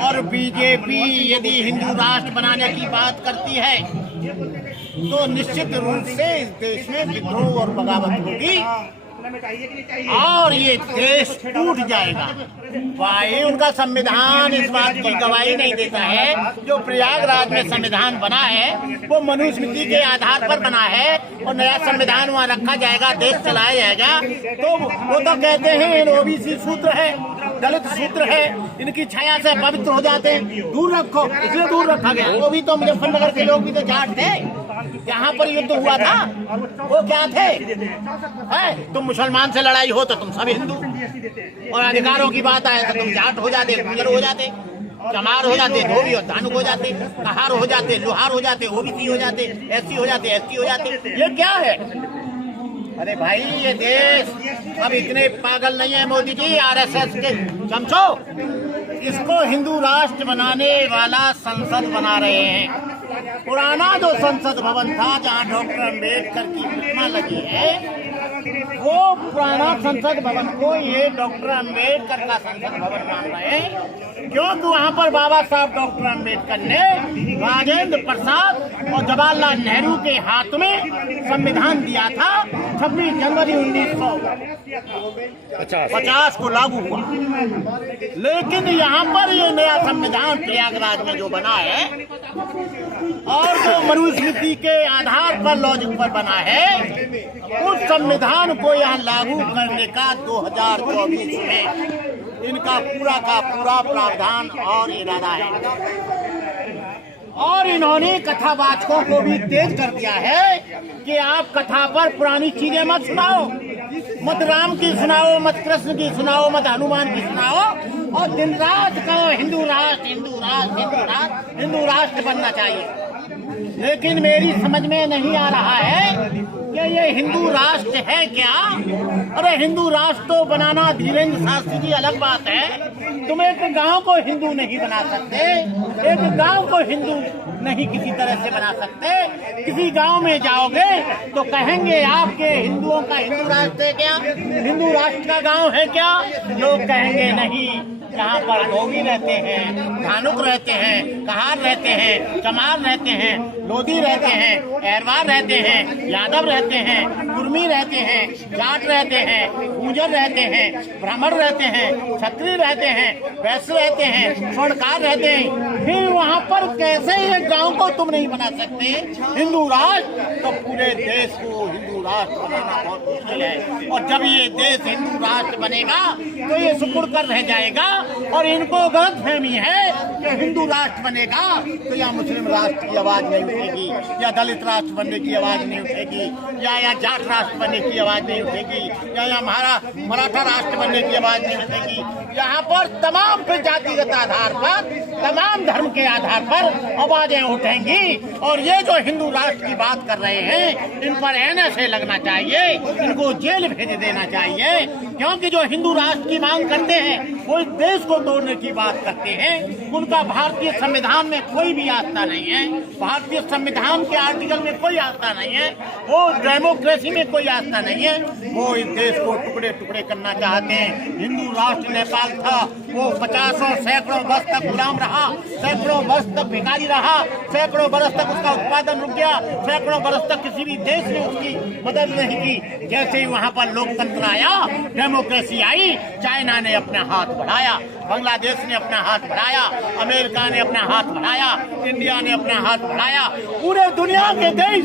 और बीजेपी यदि हिंदू राष्ट्र बनाने की बात करती है तो निश्चित रूप से इस देश में विद्रोह और बगावत होगी और ये देश टूट जाएगा। वाही उनका संविधान इस बात की गवाही नहीं देता है। जो प्रयागराज में संविधान बना है वो मनुस्मृति के आधार पर बना है और नया संविधान वहाँ रखा जाएगा, देश चलाया जाएगा। तो वो तो कहते हैं ओबीसी सूत्र है, दलित सूत्र है, इनकी छाया से पवित्र हो जाते हैं, दूर रखो, इसलिए दूर रखा गया। वो भी तो मुजफ्फरनगर के लोग भी तो जाट थे, यहाँ पर युद्ध हुआ था, वो क्या थे? तुम मुसलमान से लड़ाई हो तो तुम सब हिंदू, और अधिकारों की बात आए तो तुम जाट हो जाते, गुजर हो जाते, चमार हो जाते, धोबी और धानुक हो जाते, कहार हो जाते, लोहार हो जाते, ओबीसी हो जाते, एससी हो जाते, एसटी हो जाते। ये क्या है? अरे भाई ये देश अब इतने पागल नहीं है मोदी जी, आरएसएस के चमचो। इसको हिंदू राष्ट्र बनाने वाला संसद बना रहे हैं। पुराना जो संसद भवन था जहाँ डॉक्टर अंबेडकर की प्रतिमा लगी है, वो पुराना संसद भवन को ये डॉक्टर अंबेडकर का संसद भवन मान रहे हैं, क्योंकि वहाँ पर बाबा साहब डॉक्टर अंबेडकर ने राजेंद्र प्रसाद और जवाहरलाल नेहरू के हाथ में संविधान दिया था। 26 जनवरी 1950 को लागू हुआ। लेकिन यहाँ पर ये नया संविधान प्रयागराज में जो बना है और जो मनुस्मृति के आधार पर लॉजिक पर बना है, उस संविधान को यहाँ लागू करने का 2024 में इनका पूरा का पूरा प्रावधान और इरादा है। और इन्होंने कथावाचकों को भी तेज कर दिया है कि आप कथा पर पुरानी चीजें मत सुनाओ, मत राम की सुनाओ, मत कृष्ण की सुनाओ, मत हनुमान की सुनाओ, और दिन रात कहो हिंदू राष्ट्र, हिंदू राष्ट्र, हिंदू राष्ट्र, हिंदू राष्ट्र बनना चाहिए। लेकिन मेरी समझ में नहीं आ रहा है कि ये हिंदू राष्ट्र है क्या? अरे हिंदू राष्ट्र तो बनाना धीरेन्द्र शास्त्री जी अलग बात है। तुम एक गांव को हिंदू नहीं बना सकते, एक गांव को हिंदू नहीं किसी तरह से बना सकते। किसी गांव में जाओगे तो कहेंगे आपके हिंदुओं का हिंदू राष्ट्र है क्या, हिंदू राष्ट्र का गांव है क्या? लोग कहेंगे नहीं, यहाँ पर धोबी रहते हैं, धानुक रहते हैं, कहार रहते हैं, चमार रहते हैं, लोधी रहते हैं, एरवार रहते हैं, यादव रहते हैं, कुर्मी रहते हैं, जाट रहते हैं, गुर्जर रहते हैं, ब्राह्मण रहते हैं, क्षत्रिय रहते हैं, वैश्य रहते हैं, स्वर्णकार रहते हैं। फिर वहाँ पर कैसे एक गांव को तुम नहीं बना सकते हिंदू राष्ट्र? तो पूरे देश को हिंदू राष्ट्र बनाना बहुत मुश्किल है। और जब ये देश हिंदू राष्ट्र बनेगा तो ये सुकुड़ कर रह जाएगा। और इनको गलतफहमी है कि हिंदू राष्ट्र बनेगा तो या मुस्लिम राष्ट्र की आवाज नहीं उठेगी, या दलित राष्ट्र बनने की आवाज नहीं उठेगी, या जाट राष्ट्र बनने की आवाज नहीं उठेगी, या मराठा राष्ट्र बनने की आवाज नहीं उठेगी। यहाँ पर तमाम जातिगत आधार पर, तमाम धर्म के आधार पर आवाजें उठेंगी। और ये जो हिंदू राष्ट्र की बात कर रहे हैं, इन पर NSA लगना चाहिए, इनको जेल भेज देना चाहिए। क्योंकि जो हिंदू राष्ट्र की मांग करते हैं वो देश को तोड़ने की बात करते हैं। उनका भारतीय संविधान में कोई भी आस्था नहीं है, भारतीय संविधान के आर्टिकल में कोई आस्था नहीं है, वो डेमोक्रेसी में कोई आस्था नहीं है। वो इस देश को टुकड़े टुकड़े करना चाहते हैं। हिंदू राष्ट्र नेपाल था, वो 50 और सैकड़ों वर्ष तक गुलाम रहा, सैकड़ों वर्ष तक भिखारी रहा, सैकड़ों वर्ष तक उसका उत्पादन रुक गया, सैकड़ों वर्ष तक किसी भी देश ने उसकी मदद नहीं की। जैसे ही वहाँ पर लोकतंत्र आया, डेमोक्रेसी आई, चाइना ने अपना हाथ बढ़ाया, बांग्लादेश ने अपना हाथ बढ़ाया, अमेरिका ने अपना हाथ बढ़ाया, इंडिया ने अपना हाथ बढ़ाया, पूरे दुनिया के देश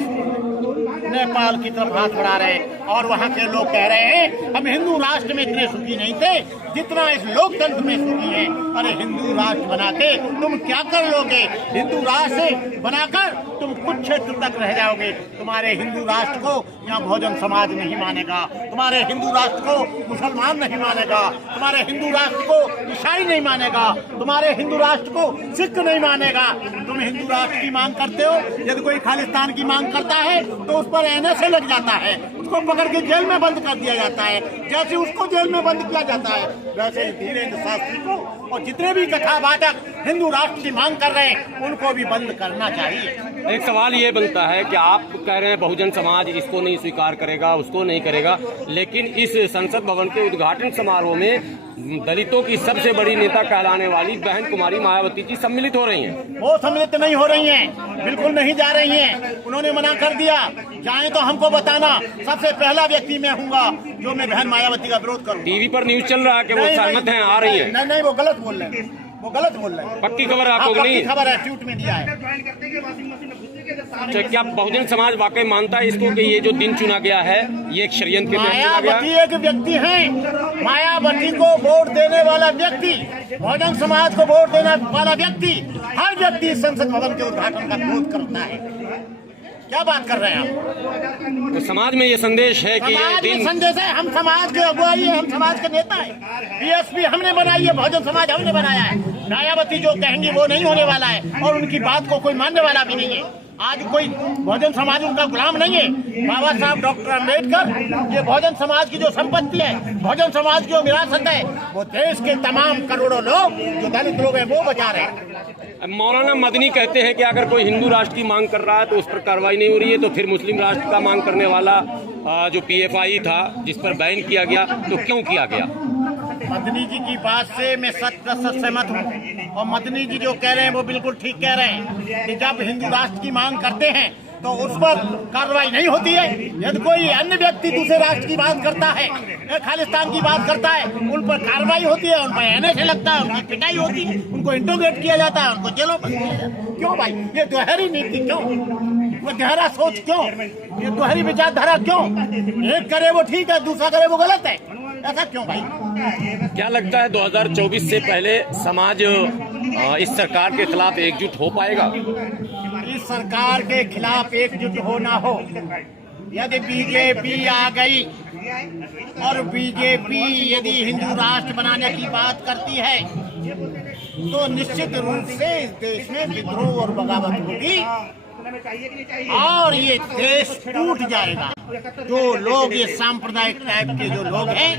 नेपाल की तरफ हाथ बढ़ा रहे हैं। और वहाँ के लोग कह रहे हैं हम हिंदू राष्ट्र में इतने सुखी नहीं थे जितना इस लोकतंत्र में सुखी है। अरे हिंदू राष्ट्र बना के तुम क्या कर लोगे? हिंदू राष्ट्र बनाकर तुम कुछ क्षेत्र तक रह जाओगे। तुम्हारे हिंदू राष्ट्र को यहाँ बहुजन समाज नहीं मानेगा, तुम्हारे हिंदू राष्ट्र को मुसलमान नहीं मानेगा, तुम्हारे हिंदू राष्ट्र को ईसाई नहीं मानेगा, तुम्हारे हिंदू राष्ट्र को सिख नहीं मानेगा। तुम हिंदू राष्ट्र की मांग करते हो, यदि कोई खालिस्तान की मांग करता है तो उस पर NSA लग जाता है, उसको पकड़ के जेल में बंद कर दिया जाता है। जैसे उसको जेल में बंद किया जाता है, वैसे धीरेन्द्र शास्त्री को और जितने भी कथावाचक हिंदू राष्ट्र की मांग कर रहे हैं उनको भी बंद करना चाहिए। एक सवाल ये बनता है कि आप कह रहे हैं बहुजन समाज इसको नहीं स्वीकार करेगा, उसको नहीं करेगा, लेकिन इस संसद भवन के उद्घाटन समारोह में दलितों की सबसे बड़ी नेता कहलाने वाली बहन कुमारी मायावती जी सम्मिलित हो रही हैं। वो सम्मिलित नहीं हो रही हैं, बिल्कुल नहीं जा रही हैं। उन्होंने मना कर दिया। जाए तो हमको बताना, सबसे पहला व्यक्ति मैं हूँगा जो मैं बहन मायावती का विरोध करूँ। टीवी पर न्यूज चल रहा है कि वो सहमत हैं, आ रही हैं। नहीं, वो गलत बोल रहे हैं, वो गलत बोल रहे हैं। पक्की खबर आपको नहीं? खबर है, ट्वीट में दिया है। तो क्या बहुजन समाज वाकई मानता है इसको कि ये जो दिन चुना गया है ये एक षड्यंत्र के तहत चुना गया? मायावती एक व्यक्ति है, मायावती को वोट देने वाला व्यक्ति, बहुजन समाज को वोट देने वाला व्यक्ति, हर व्यक्ति संसद भवन के उद्घाटन का विरोध करता है। क्या बात कर रहे हैं आप? तो समाज में ये संदेश है कि ये दिन संदेश है, हम समाज के अगुवाई है, हम समाज के नेता है। बीएसपी हमने बनाई है, बहुजन समाज हमने बनाया है। मायावती जो कहेंगी वो नहीं होने वाला है और उनकी बात को कोई मानने वाला भी नहीं है। आज कोई बहुजन समाज उनका गुलाम नहीं है। बाबा साहब डॉक्टर अम्बेडकर, ये बहुजन समाज की जो संपत्ति है, बहुजन समाज की जो विरासत है, वो देश के तमाम करोड़ों लोग जो दलित लोग हैं वो बचा रहे हैं। मौलाना मदनी कहते हैं कि अगर कोई हिंदू राष्ट्र की मांग कर रहा है तो उस पर कार्रवाई नहीं हो रही है, तो फिर मुस्लिम राष्ट्र का मांग करने वाला जो PFI था जिस पर बैन किया गया, तो क्यों किया गया? मदनी जी की बात से मैं 100% सहमत हूँ और मदनी जी जो कह रहे हैं वो बिल्कुल ठीक कह रहे हैं कि जब हिंदू राष्ट्र की मांग करते हैं तो उस पर कार्रवाई नहीं होती है। यदि कोई अन्य व्यक्ति दूसरे राष्ट्र की बात करता है, खालिस्तान की बात करता है, उन पर कार्रवाई होती है, उन पर NSA लगता है, उनकी पिटाई होती है, उनको इंट्रोगेट किया जाता है, उनको जेलों पर किया जाता है। क्यों भाई, ये दोहरी नीति क्यों, वो दोहरा सोच क्यों, ये दोहरी विचारधारा क्यों? एक करे वो ठीक है, दूसरा करे वो गलत है, ऐसा क्यों भाई? क्या लगता है 2024 से पहले समाज इस सरकार के खिलाफ एकजुट हो पाएगा? इस सरकार के खिलाफ एकजुट हो ना हो, यदि बीजेपी आ गई और बीजेपी यदि हिंदू राष्ट्र बनाने की बात करती है तो निश्चित रूप से इस देश में विद्रोह और बगावत होगी और ये देश टूट जाएगा। जो लोग ये सांप्रदायिक टाइप के जो लोग हैं,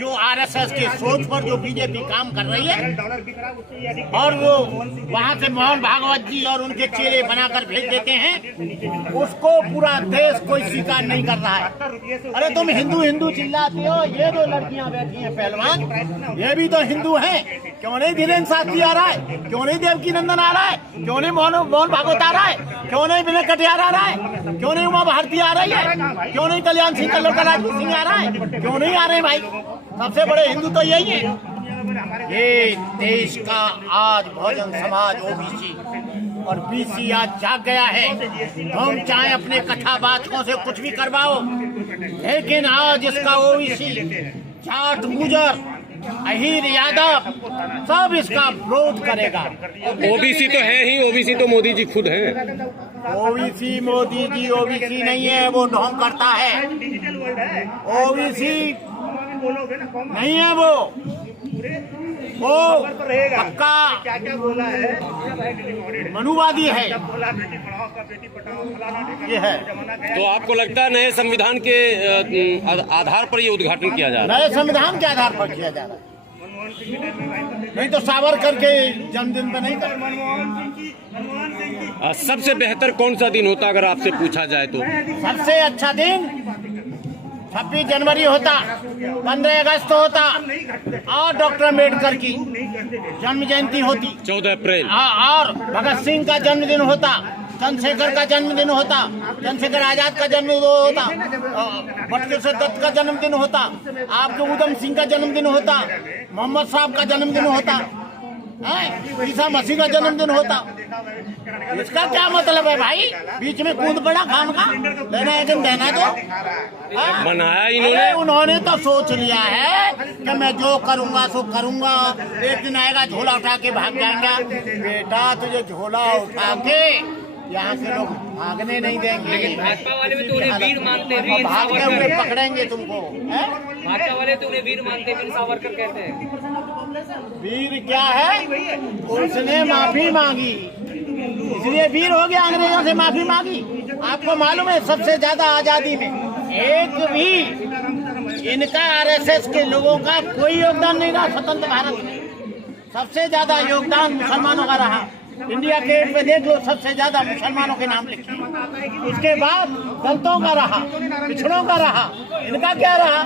जो RSS के सोच पर जो बीजेपी काम कर रही है और वो वहाँ से मोहन भागवत जी और उनके चेहरे बनाकर भेज देते हैं, उसको पूरा देश कोई स्वीकार नहीं कर रहा है। अरे तुम हिंदू हिंदू चिल्लाती हो, ये जो लड़कियां बैठी हैं पहलवान, ये भी तो हिंदू हैं। क्यों नहीं धीरेन्द्र शास्त्री आ रहा है? क्यों नहीं देवकी नंदन आ रहा है? क्यों नहीं मोहन भागवत आ रहा है? क्यों नहीं विनय कटियार आ रहा है? क्यों नहीं उमा भारती आ रही है? क्यों नहीं कल्याण सिंह कल्लर का राजपूत सिंह आ रहा है? क्यों नहीं आ रहे भाई? सबसे बड़े हिंदू तो यही है। ये देश का आज बहुजन समाज OBC और BC आज जाग गया है। हम चाहे अपने कथा बातकों से कुछ भी करवाओ, लेकिन आज इसका OBC, जाट, गुजर, अहीर, यादव सब इसका विरोध करेगा। OBC तो है ही, OBC तो मोदी जी खुद हैं। OBC मोदी जी OBC नहीं है, वो ढोंग करता है। OBC नहीं है वो पक्का मनुवादी है, ये है। तो आपको लगता है नए संविधान के आधार पर ये उद्घाटन किया जा रहा है? नए संविधान के आधार पर किया जा रहा है, नहीं तो सावरकर के जन्मदिन पे नहीं कर। सबसे बेहतर कौन सा दिन होता अगर आपसे पूछा जाए तो? सबसे अच्छा दिन 26 जनवरी होता, 15 अगस्त होता और डॉक्टर अम्बेडकर की जन्म जयंती होती, 14 अप्रैल, और भगत सिंह का जन्मदिन होता, चंद्रशेखर का जन्मदिन होता, चंद्रशेखर आजाद का जन्मदिन होता, बटुकेश्वर दत्त का जन्मदिन होता, आपके उधम सिंह का जन्मदिन होता, मोहम्मद साहब का जन्मदिन होता, ईसा मसीह का जन्मदिन होता। इसका क्या मतलब है भाई? बीच में कूद पड़ा खाम का, लेना है कि देना तो बनाया उन्होंने तो सोच लिया है कि मैं जो करूंगा सो करूंगा, एक दिन आएगा झोला उठा के भाग जाएंगा। बेटा तुझे झोला उठा के यहाँ से लोग भागने नहीं देंगे, लेकिन भाजपा वाले भी तो उन्हें वीर मानते हैं, भागते हुए पकड़ेंगे तुमको। भाजपा वाले तो उन्हें वीर मानते हैं, वीर सावरकर कहते हैं। वीर क्या है? उसने माफी मांगी इसलिए वीर हो गया, अंग्रेजों से माफी मांगी। आपको मालूम है सबसे ज्यादा आजादी में एक भी इनका RSS के लोगों का कोई योगदान नहीं रहा स्वतंत्र भारत में। सबसे ज्यादा योगदान मुसलमानों का रहा। इंडिया गेट पे देख लो, सबसे ज्यादा मुसलमानों के नाम लिखे, उसके बाद दलितों का रहा, पिछड़ों का रहा, इनका क्या रहा?